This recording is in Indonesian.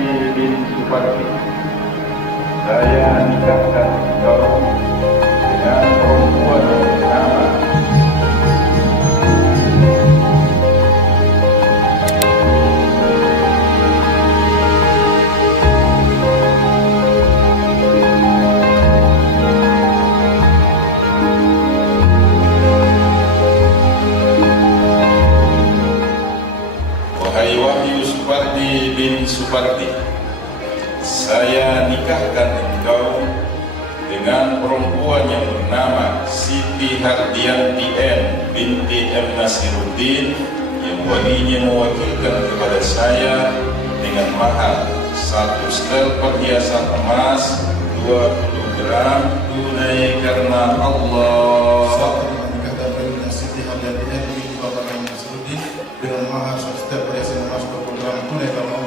Supardi bin Supardi, saya nikahkan engkau dengan perempuan yang bernama Wahai Wahyu Supardi bin Supardi, saya nikahkan engkau dengan perempuan yang bernama Siti Hardianti N binti M Nasiruddin, yang walinya mewakilkan kepada saya dengan mahar 1 setel perhiasan emas 20 gram tunai karena Allah. Saya menikahkan dengan Siti Hardianti N binti Bapak M Nasiruddin dengan mahar 1 setel perhiasan emas 20 gram tunai karena